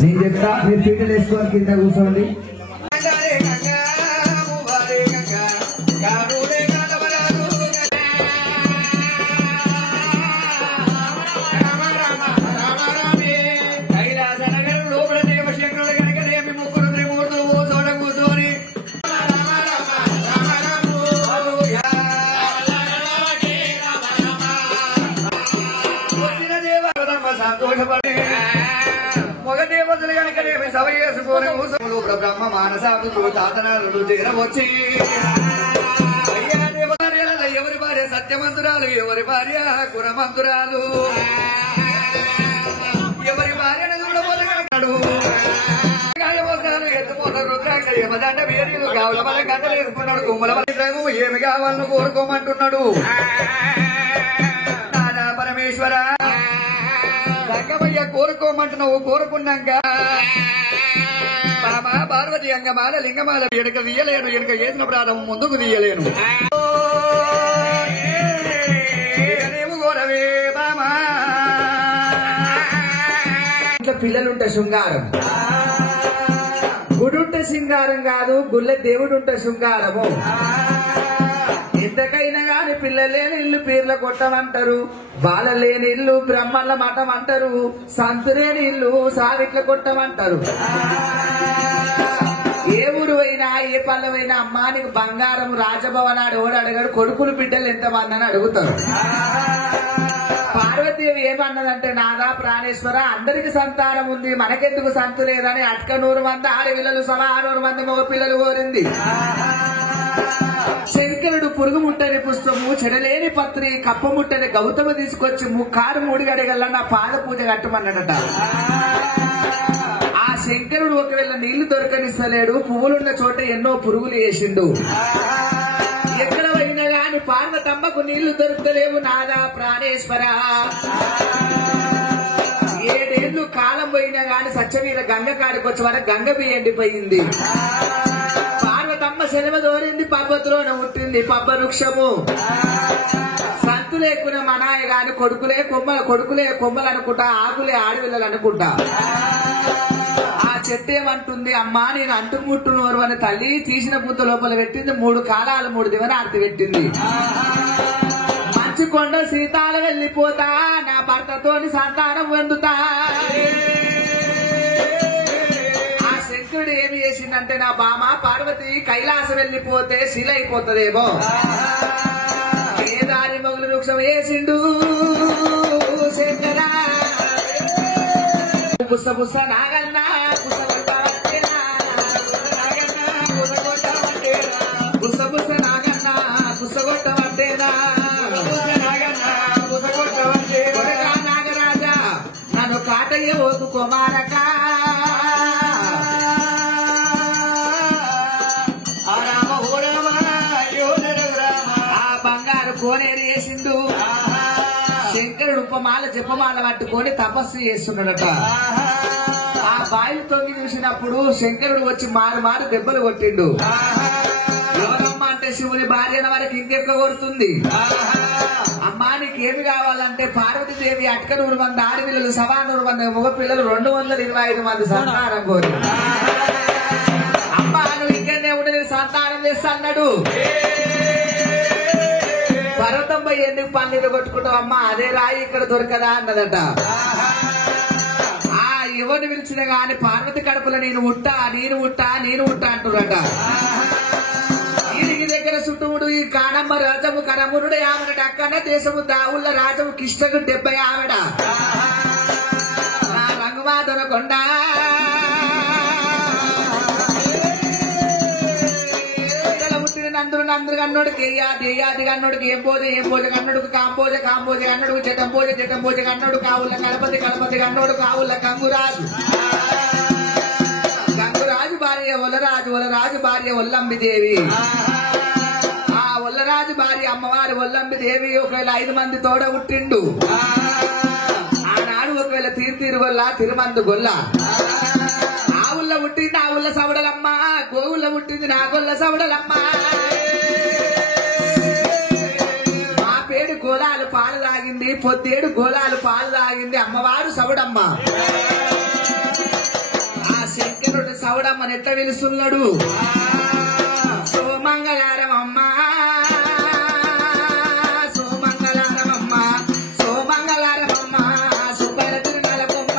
నేను చెప్తా, మీరు పీటలు వేసుకొని కింద కూర్చోండి. బ్రహ్మ మానసాలు తాతనాలు చేరవచ్చి ఎవరి భార్య సత్యమంతురాలు, ఎవరి భార్య గుణమంతురాలు, ఎవరి భార్యను చూడబోతున్నాడు. ఎత్తుపోతాడు రుద్రాక్ష యమదండ వేరీలు గావుల వల్ల గంటలు వేసుకున్నాడు. గుమ్మల వల్ల ఏమి కావాలను కోరుకోమంటున్నాడు. నాదా పరమేశ్వర సంగమయ్య కోరుకోమంటున్నావు. కోరుకున్నాక బామా పార్వతి అంగమాల లింగమాల వెనుక తీయలేను, వెనుక చేసిన ప్రాధం ముందుకు తీయలేను. కోరవే బామా. పిల్లలుంటే శృంగారం, గుడుంటే శృంగారం కాదు, గుళ్ళ దేవుడుంటే శృంగారము. ఎంతకైనా గాని పిల్లలు లేని ఇల్లు పీర్ల కొట్టమంటారు, బాల లేని ఇల్లు బ్రహ్మల మఠం అంటారు, సంతులేని ఇల్లు సావిట్ల కొట్టమంటారు. ఏ ఊరు అయినా ఏ పల్లెమైనా అమ్మా నీకు బంగారం రాజభవనాడు ఎవడు అడగాడు, కొడుకులు బిడ్డలు ఎంతమంది అని అడుగుతారు. పార్వతీదేవి ఏమన్నదంటే, నాదా ప్రాణేశ్వర అందరికి సంతానం ఉంది, మనకెందుకు సంతు లేదని అట్క 100 మంది ఆడపిల్లలు సవా 600 మంది మగ పిల్లలు కోరింది. శంకరుడు పురుగు ముట్టని పుష్పము, చెడలేని పత్రి, కప్ప ముట్టని గౌతమ తీసుకొచ్చి 3 గడిగల్లా నా పాద పూజ కట్టమన్నాడట. ఆ శంకరుడు ఒకవేళ నీళ్లు దొరకనిస్తలేడు, పువ్వులున్న చోట ఎన్నో పురుగులు వేసిండు. ఎక్కడ పోయినా గాని పార్వతమ్మకు నీళ్లు దొరుకుతలేవు. నాదా ప్రాణేశ్వర 7 ఏళ్లు కాలం పోయినా గాని సత్యవీర గంగ కాడికి వచ్చే వరకు గంగ ఎండిపోయింది. పార్వతమ్మ సెలవు దోరింది, పబ్బతిలోన పుట్టింది పబ్బ వృక్షము. సంతు లేకున్న మనాయ గాని కొడుకులే కొమ్మలు అనుకుంటా, ఆకులే ఆడపిల్లలు అనుకుంటా. ఆ చెట్టేమంటుంది, అమ్మా నేను అంటుముట్టునోరు అని తల్లి తీసిన పూత లోపల పెట్టింది. 3 కాలాలు 3 దివనార్తి పెట్టింది. మంచి కొండ సీతాలు వెళ్ళిపోతా, నా భర్తతోని సంతానం వండుతా. ఆ శంకరుడు ఏమి చేసిందంటే, నా బామ పార్వతి కైలాసం వెళ్ళిపోతే శిల అయిపోతుందేమో, కేదారి మొగులు వృక్షం వేసిండు శంకరా. పుస్త పుస్త నాగన్నా పుస్త నాగన్నా పుస్తగొట్టమంటే నాగరాజా నన్ను కాటయ్య ఓకు కుమారక ఆ బంగారు కోనేరు వేసిండు శంకరుడు ఉపమాల జపమాల పట్టుకొని తపస్సు చేస్తున్నాడట. ఆ బాయిలు తొంగి చూసినప్పుడు శంకరుడు వచ్చి మారు మారు దెబ్బలు కొట్టిండు. ఎవరమ్మా అంటే శివుని భార్యన వరకు ఇంకెక్క కొడుతుంది. అమ్మా నీకేమి కావాలంటే పార్వతీదేవి అట్కనూరు మంది ఆడపిల్లలు 1,900 మంది మగ పిల్లలు 225 మంది సంతానం కోరి. అమ్మా నువ్వు ఇంకెన్నే ఉండి సంతానం చేస్తా అన్నాడు. పర్వతంపై ఎందుకు పన్నీరు కొట్టుకుంటావు అమ్మా, అదే రాయి ఇక్కడ దొరకదా అన్నదట. ఆ ఎవరిని పిలిచిన గాని పార్వతి కడుపులో నేను ఉంటా అంటున్నట. ఈయనకి దగ్గర చుట్టూడు ఈ కానమ్మ రాజము కరమునుడు ఆమెడ అక్కడ దేశము దావుళ్ళ రాజము కిష్టకు 70 ఆవిడ నా రంగుమాదన కొండ నందుడు కన్నోడికి ఎయ్యాది కన్నోడికి ఏం పోజ కన్నుడికి కాంపోజ కన్నుడికి జటం పోజ కన్నుడు కావుల కలపతి కన్నోడు కావుల గంగురాజు భార్య ఒల్లరాజు భార్య ఒల్లంబిదేవి. ఆ ఒల్లరాజు భార్య అమ్మవారి ఒల్లంబిదేవి ఒకవేళ 5 మంది తోడ పుట్టిండు. ఆనాడు ఒకవేళ తీరు గొల్ల తిరుమందు గొల్ల. ఆవుల్ల పుట్టింది ఆ ఉల్ల సవడలమ్మ, గోవుల్ల పుట్టింది నా గొల్ల సవడలమ్మ. మా పేడు గోలాలు పాలు తాగింది, పొద్దేడు గోలాలు పాలు తాగింది అమ్మవారు సవడమ్మ. ఆ శంకరుడు సవడమ్మని ఎట్లా వెలుస్తున్నాడు. సోమంగళారమమ్మ సుబ్బర తిరునలకొమ్మ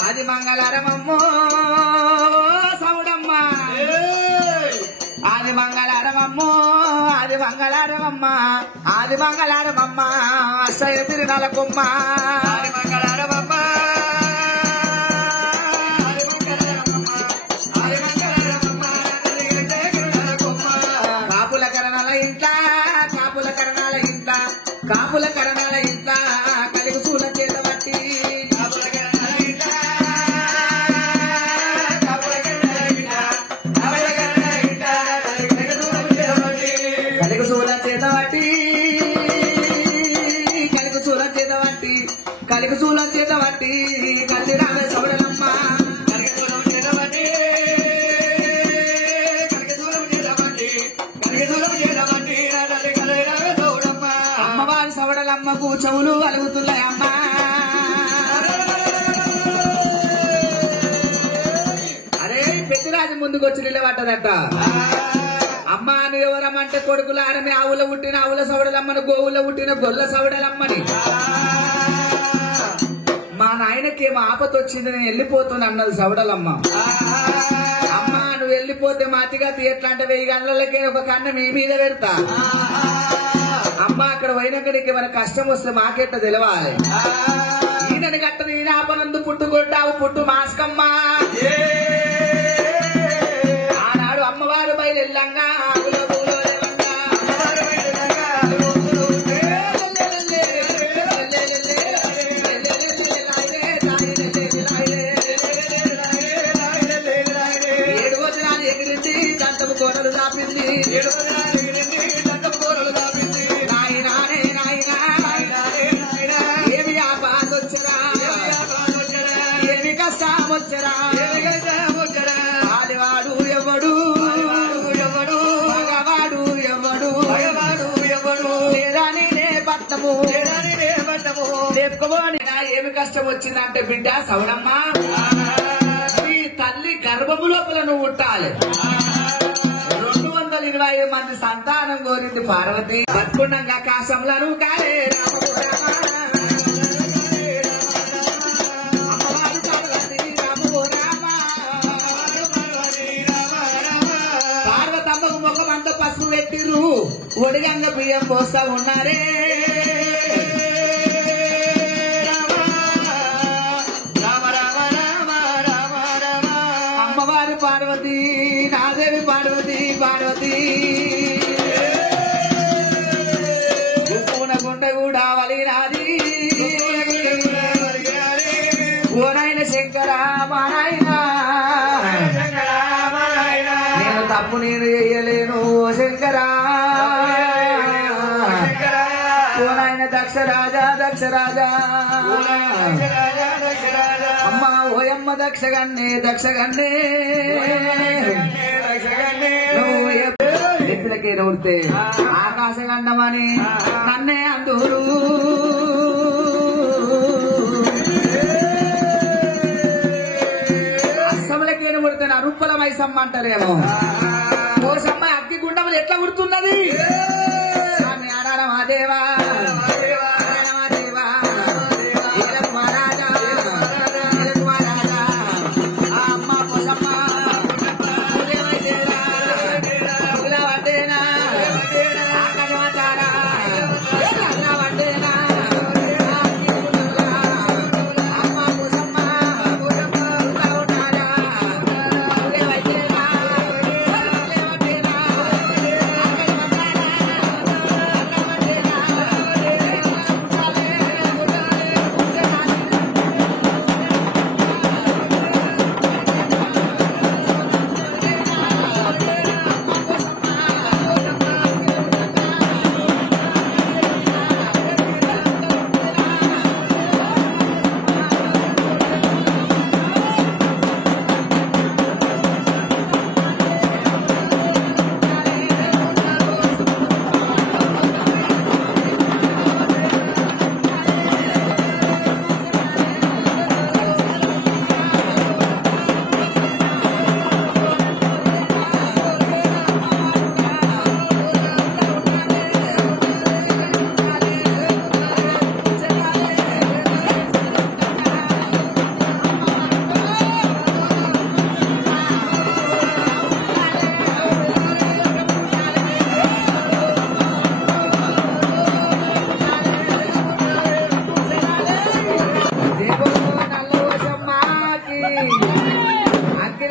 ఆది మంగళారమమ్మో సౌడమ్మ ఆది మంగళారమమ్మ అష్టయ తిరునలకొమ్మ కాపుల కరణాల ఇంట కలిగి చూల చేత బట్టి కలిగి చూల చేత బట్టి కలిసి రావే సౌడలమ్మ అమ్మవారి సవడలమ్మకు చెవులు అలుగుతున్నాయమ్మా. అరే పెద్దరాజు ముందుకు వచ్చి నిలబడ్డదట. అమ్మ అని ఎవరమ్మంటే కొడుకులారని ఆవుల పుట్టిన ఆవుల సవడలమ్మని, గోవుల పుట్టిన గొల్ల సవడలమ్మని. మా నాయనకేమో ఆపత వచ్చింది, నేను వెళ్ళిపోతున్నా అన్నది సవడలమ్మ. అమ్మ నువ్వు వెళ్ళిపోతే మా అతిగతి ఎట్లా అంటే 1000 గంటలకే ఒక కన్ను మీ మీద పెడతా. అమ్మ అక్కడ పోయినాక నీకు ఏమైనా కష్టం వస్తే మాకెట్ట తెలవాలి. ఈయనని గట్ట నేను ఆపనందు పుట్టుకొట్టావు పుట్టు మాస్కమ్మా. ఆనాడు అమ్మవారు బయలుల్లంగా కోరలు దాపింది. ఏమి ఆపాదొచ్చరా, ఏమి కష్టం వచ్చరా, ఆడివాడు ఎవడు మగవాడు ఎవడు లేదా నేనే పట్టము లేపుకోని. ఏమి కష్టం వచ్చిందంటే బిడ్డ సౌడమ్మ ఈ తల్లి గర్భము లోపల నువ్వు ఉంటాలి. 220 మంది సంతానం కోరింది పార్వతి. బతుకుండంగా ఆకాశంలో కాలే పార్వతమ్మకు ముఖం అంతా పసుపు పెట్టిర్రు, ఒడిగంగ బియ్యం పోస్తా ఉన్నారే. రామ రామ రామ పార్వతి ఉప్పున గుండ కూడా వలిగినాది ఓనాయన శంకర మా నాయన నేను తప్పు నేను చెయ్యలేను ఓ శంకరా ఓనాయన దక్ష రాజా అమ్మ ఓయమ్మ దక్షగన్నే ఎత్తులకే నూరితే ఆకాశగండమని నన్నే అందూరు అస్సములకేను ఉడితే అరుప్పల మైసమ్మ అంటారేమో పోసమ్మ అగ్గి గుండములు ఎట్లా ఉడుతున్నది దేవా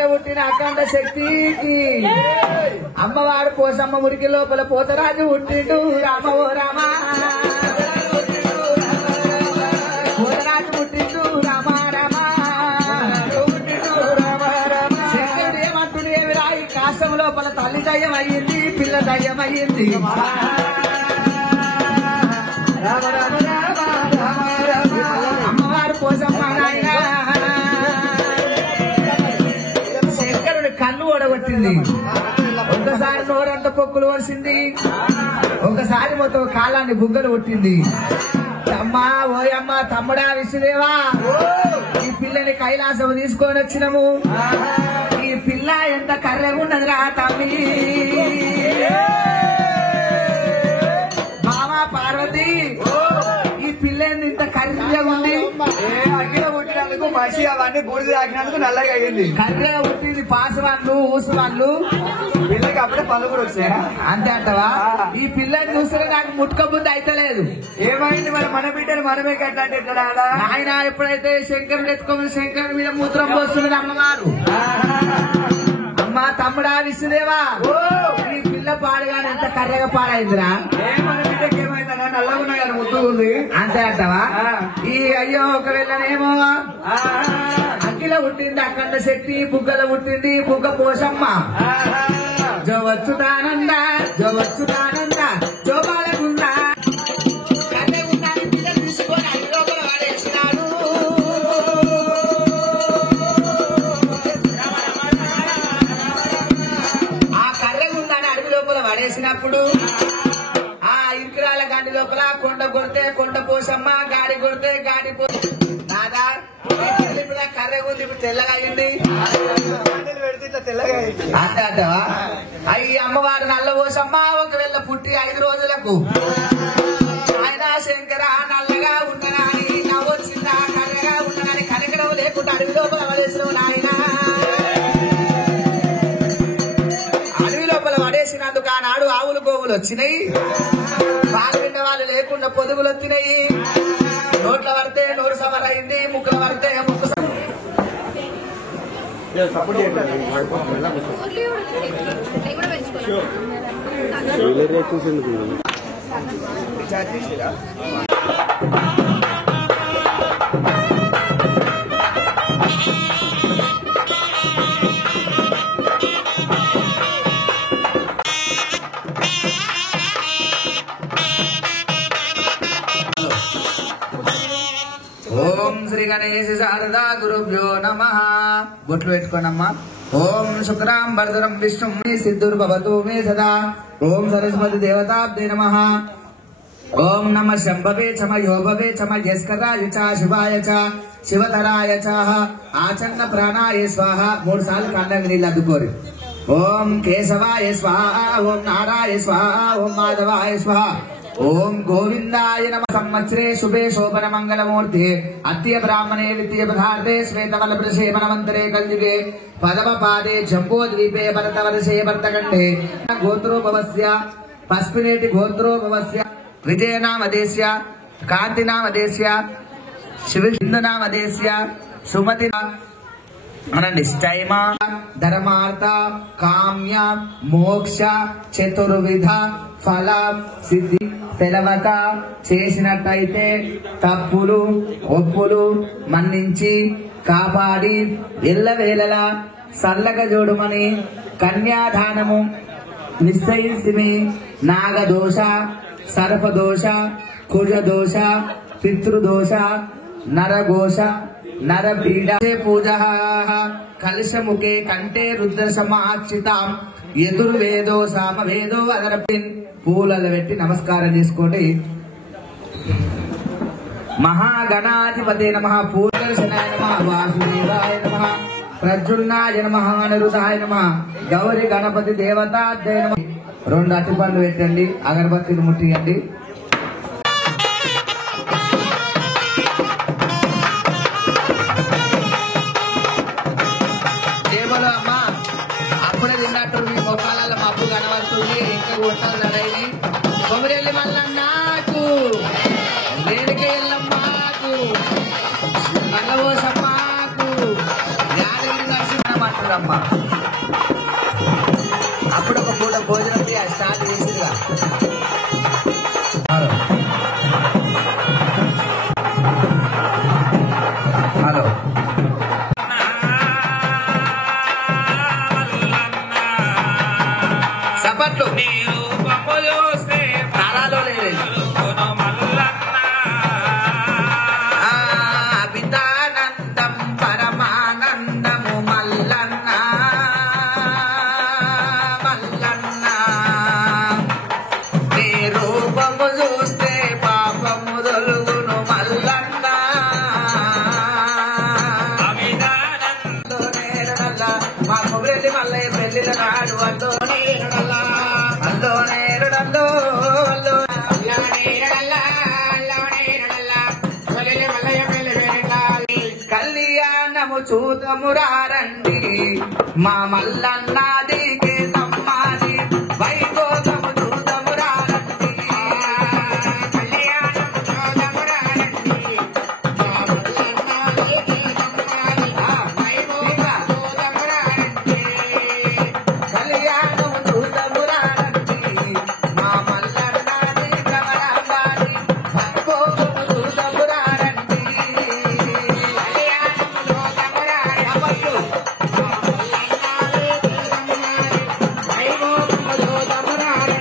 పుట్టిన అఖండ శక్తికి అమ్మవారు పోసమ్మ మురికి లోపల పోతరాజు పుట్టిండు రామ ఓ రామ పోతరాజు పుట్టిండు రామ రామ శంకరుడు ఏమంటుడు ఏమి రాయి కాశం లోపల తల్లి దయ్యం అయ్యింది పిల్ల దయ్యం అయ్యింది అమ్మవారు పోసమ్మ నాయన కన్ను ఓడగొట్టింది ఒకసారి నోరంతా పొక్కులు వరిసింది ఒకసారి మొత్తం కాలాన్ని బుగ్గలు కొట్టింది అమ్మా ఓయమ్మ తమ్ముడా విసుదేవా ఈ పిల్లని కైలాసం తీసుకొని వచ్చినము ఈ పిల్ల ఎంత కర్రగున్నదిరా తమ్మి మామా పార్వతి ఈ పిల్ల ఇంత కర్రగా ఉంది అగ్గిలో పుట్టినందుకు మనిషి అవన్నీ బూడిద తాకినందుకు నల్లగా అయ్యింది కర్రగా పుట్టింది పాసు వాళ్ళు ఊసు వాళ్ళు పిల్లకి అప్పుడే పళ్ళు కూడా వచ్చాయా అంతే అంటవా ఈ పిల్లని చూస్తే నాకు ముట్టుకబుద్ధి అయితలేదు ఏమైంది మరి మన బిడ్డలు మనమే కట్టాలంటే ఎట్లా ఆయన ఎప్పుడైతే శంకరుడు ఎత్తుకోమని శంకరుడు మీద మూత్రం పోస్తున్నది అమ్మగారు అమ్మా తమ్ముడా విసుదేవా ఈ పిల్ల పాడుగానే ఎంత కర్రగా పాడైందిరా మన బిడ్డకి ఏమైందా నల్లగా ఉన్నా కానీ ముద్దు ఉంది అంతే అంటవా ఈ అయ్యో ఒకవేళనేమో అగ్గిలో పుట్టింది అఖండ శక్తి బుగ్గలో పుట్టింది బుగ్గ పోసమ్మ జవచ్చుదానంద జవచ్చుదానంద జోబాలగుందా కర్రె ఉన్నాను పిల్లలు తీసుకొని అగ్గి లోపల వాడేసినాడు ఆ కర్రె ఉందని అడవి లోపల వాడేసినప్పుడు ఆ ఇరుకురాల గాడి లోపల కొండ కొడితే కొండ పోసమ్మ గాడి కొడితే గాడి నాదా ఇప్పుడు కర్రె ఉంది ఇప్పుడు తెల్లగా అయింది పెడితే ఇట్లా తెల్లగా అయింది అంతే అంటవా అయ్యి అమ్మవారు నల్ల పోసమ్మ ఒకవేళ పుట్టి 5 రోజులకు ఆయన శంకర నల్లగా ఉండనాని నవ్వొచ్చిందా కర్రగా ఉండనాని కనకడం లేకుండా అడవి లోపల పడేసిన నాయన అడవి లోపల పడేసినందుకు ఆనాడు ఆవులు గోవులు వచ్చినాయి పాల్గొన్న వాళ్ళు లేకుండా పొదుగులు వచ్చినాయి నోట్ల పడితే నోరు సమరైంది ముక్కుల పడితే ముక్కు సపోర్ట్ రీఛార్జ్ చేసిరా ఓం శ్రీ గణేశ శారదా గురుభ్యో నమః. బొట్లు పెట్టుకోనమ్మా. ఓం శుక్రాం వరదరం విష్ణుం సిద్ధుర్భవతు మే సదా. ఓం సరస్వతి దేవతాభ్యే నమః. ఓం నమ శంభవే చమ యోభవే చమ యస్కరాయ చ శివాయ చ శివధరాయ చ ఆచన్న ప్రాణాయ స్వాహ. 3 సార్లు కళ్ళకి నీళ్ళు అద్దుకోరు. ఓం కేశవాయ స్వాహ. ఓం నారాయ స్వాహ. ఓం మాధవాయ స్వాహ. ఓం గోవిందాయ నమ. సంవత్సరే శుభే శోభన మంగళమూర్తి అత్య బ్రాహ్మణే విత్య పదార్థే శ్వేతవలభృషేమనమంతరే కలియుగే పదవ పాదే జంబో ద్వీపే భరతవర్షే భరతఖండే గోత్రోభవస్య పస్పినేటి గోత్రోభవస్య విజయనామదేశ్య కాంతినామదేశ్య శివహిందనామదేశ్య సుమతి అనండి. స్థైమ ధర్మార్థ కామ్య మోక్ష చతుర్విధ ఫల సిద్ధి తెలవక చేసినట్టయితే తప్పులు ఒప్పులు మన్నించి కాపాడి ఎల్లవేళలా సల్లగ జోడుమని కన్యాదానము నిశ్చయిసిమి. నాగదోష సర్పదోష కుజదోష పితృదోష నరఘోష నరపీడ పూజ కలశముఖే కంటే రుద్రసమాక్షితాం ఎదుర్వేదో సామవేదో అదరపిన్ పూలలు పెట్టి నమస్కారం చేసుకోండి. మహాగణాధిపతే నమః. పూర్ణదర్శనాయ నమః. వాసుదేవాయ నమః. ప్రద్యుమ్నాయ నమః. అనిరుద్ధాయ నమః. గౌరి గణపతి దేవతాధ్యయ నమః. 2 అరటిపండ్లు పెట్టండి. అగరబత్తిని ముట్టియండి. దేవుడు అమ్మా అప్పుడే తిన్నట్టు మీ మొక్కల మబ్బు కనబడుతుంది. ఇంకా కొట్టాలి నడైని. కొమరెల్లి మల్లన్నాకు దేనికే ఎల్లమ్మాకు నల్లవోసమ్మాకు యాదగిరి నరసింహమ్మంటారమ్మా. అప్పుడు ఒక పూట భోజనం స్టార్ట్ చేసిందిగా. హలో హలో సపట్లు తాళాలో లేదు. అభితానందం పరమానందము మల్లన్న మల్లన్న. నీ రూపము చూస్తే పాపము దొలుగును మల్లన్న. మా కొబ్బరి మల్లయ్య పెళ్లిల నాడు అల్లో నేరుడల్లా అల్లో నేరుడల్లో అల్లో కళ్యాణము చూతమురారండి మా మల్లన్నది కేతమ్మాది వైభోగము చూతమురారండి. కళ్యాణము చూతమురారండి మా మల్లన్నది కేతమ్మాది వైభోగము చూతమురారండి. కళ్యాణము చూతమురారండి మా మల్లన్నది కమలాబాది వైభోగము చూతమురారండి. కళ్యాణము చూతమురారండి.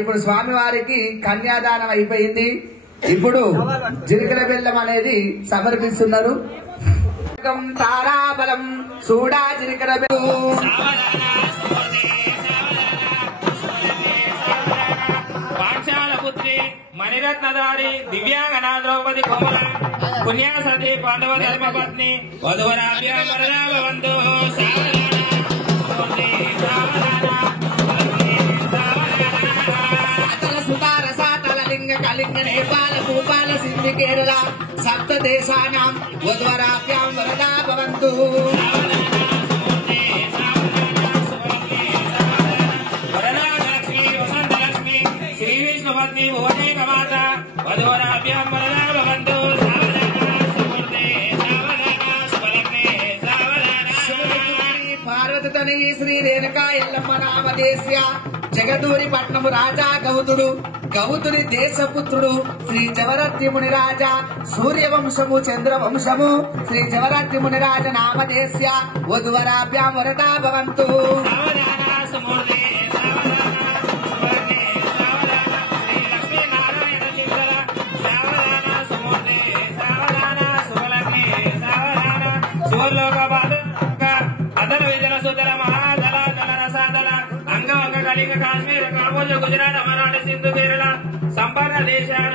ఇప్పుడు స్వామి వారికి కన్యాదానం అయిపోయింది. ఇప్పుడు జీలకర్ర బెల్లం అనేది సమర్పిస్తున్నారు. తారాబలం చూడా జీలకర్ర బెల్లం పుత్రి మణిరత్నధారి దివ్యాంగన ద్రౌపది కోమల పుణ్య సతీ పాండవ ధర్మపత్ని వధువరాభ్యంతు అతల సుతార సాతల లింగ కళింగ నేపాల భూపాల సింధు కేరళ సప్త దేశానాం వధువరాభ్యాం వరదా భవంతు. పత్ని భువనేక మాత వధువరాభ్యాం వరదా భవంతు. పార్వతి తనయి శ్రీ రేణుకా ఎల్లమ్మ నామదేశ్య జగదూరి పట్నము రాజా గౌతుడు గౌతుని దేశపుత్రుడు శ్రీ జవరత్తి ముని రాజా సూర్యవంశము చంద్రవంశము శ్రీ జవరత్తి ముని రాజ నామదేశ్య వధువరాభ్యాం వరదా భవంతు. కాశ్మీర్ కాంబోజ గుజరాత్ మరాఠ సింధు కేరళ సంపన్న దేశాన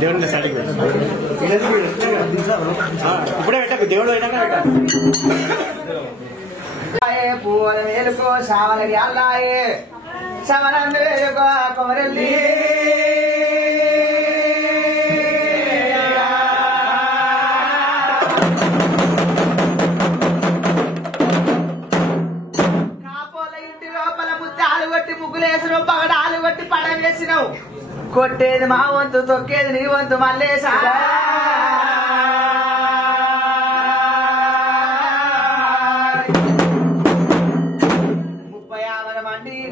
దేవుని సైడ్కి ఇప్పుడే పెట్టకు దేవుడు అయినాక పూల మేలుకో శావలకి అల్లాయే శవనం వేలుకో కొమరెల్లి కాపోల ఇంటి లోపల ముద్దాలు కొట్టి ముగ్గులేసినావు పగడాలు కొట్టి పడ వేసినావు కొట్టేది మా వంతు తొక్కేది నీ వంతు మల్లేసా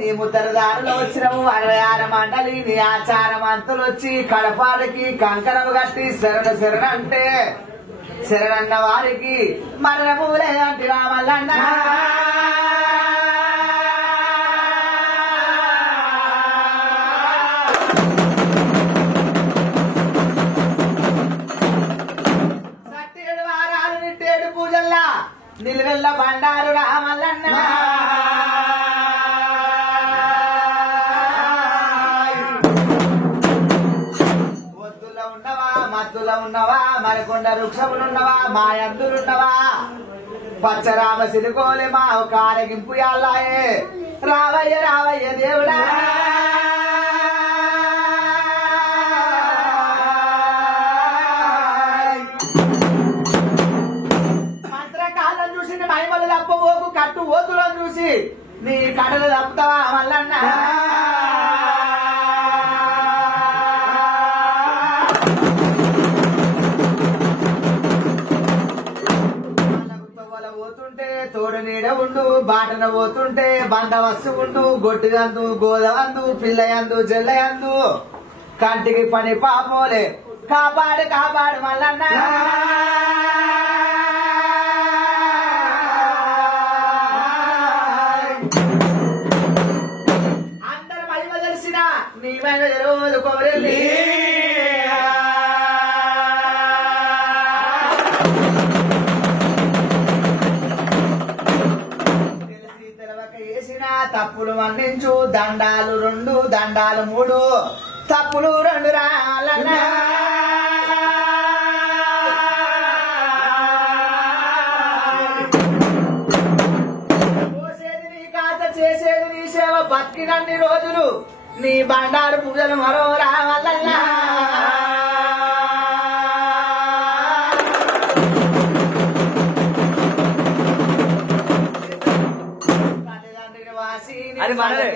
నీ ముద్దరదారులు వచ్చినవు 66 మండలి నీ ఆచారం అంతులు వచ్చి కడపాడికి కంకణము కట్టి శరణ అంటే శరణన్న వారికి మరణములే అంటే రామల్లన్న సట్టేడు వారాలు నిట్టేడు పూజల్లా నిలువెల్ల బండారు రామల్లన్న మత్తులో ఉన్నవా మరికొండ వృక్షములున్నవా మాయందులున్నవా పచ్చరామ సిలుకోలే మా కారగింపు యాలాయే రావయ్య రావయ్య దేవుడా మంత్రకాలం చూసి మహిమలు తప్పబోకు కట్టు ఓతులను చూసి నీ కడలు తప్పుతావా మల్లన్న తోడు నీడ ఉండు బాటన పోతుంటే బందవస్తు ఉండు గొట్టుగందు గోదవందు పిల్లయందు జల్లయందు కంటికి పని పాపోలే కాపాడు కాపాడు మల్లన్న అందరు మహిమ తెలిసిన నీమైన రోజు కొమరెల్లి తప్పులు మన్నించు దండాలు 2 దండాలు 3 తప్పులు 2 రాలన్న పోసేది నీ కాస చేసేది నీ సేవ బతికినన్ని రోజులు నీ బండారు పూజలు మరో రావాలన్న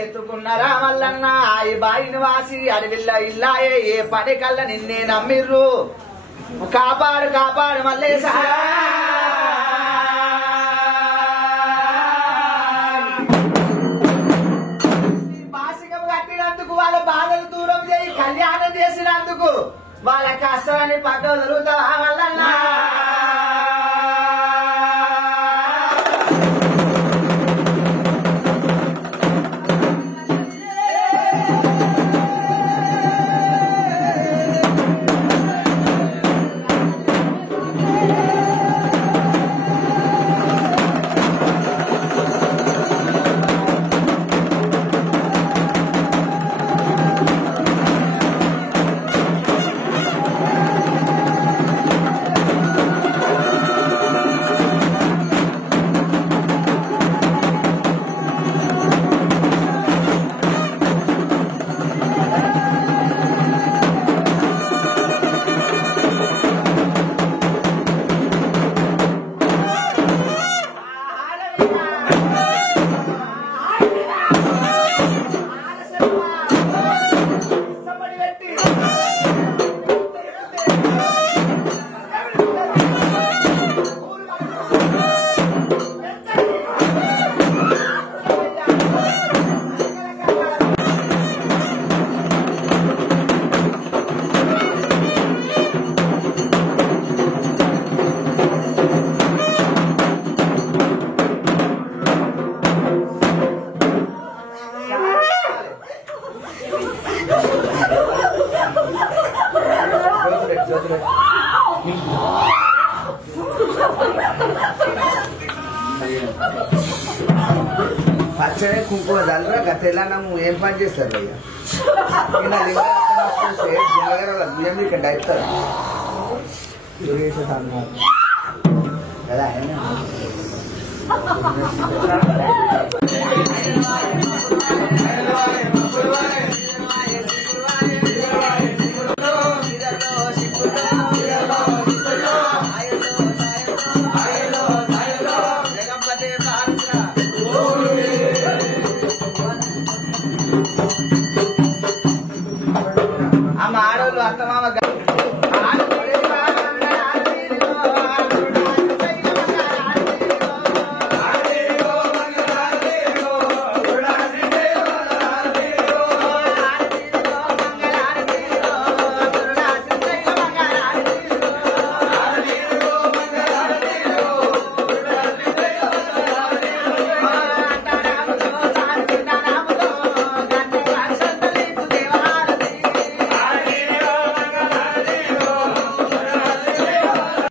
ఎత్తుకున్నారా మల్లన్న ఆయి బాయిని వాసి అడవిల్ల ఇల్లాయే ఏ పని కల్లా నిన్నే నమ్మిర్రు కాపాడు కాపాడు మల్లేసా బాసికం కట్టినందుకు వాళ్ళ బాధలు దూరం చేయి కళ్యాణం చేసినందుకు వాళ్ళ కష్టాన్ని పక్క వదులుతావా మల్లన్న వచ్చే కుంకుమ చల్లరా తెల్లన్నము ఏం పని చేస్తారు అయ్యా బియ్యం ఇక్కడ డైపుతారు కదా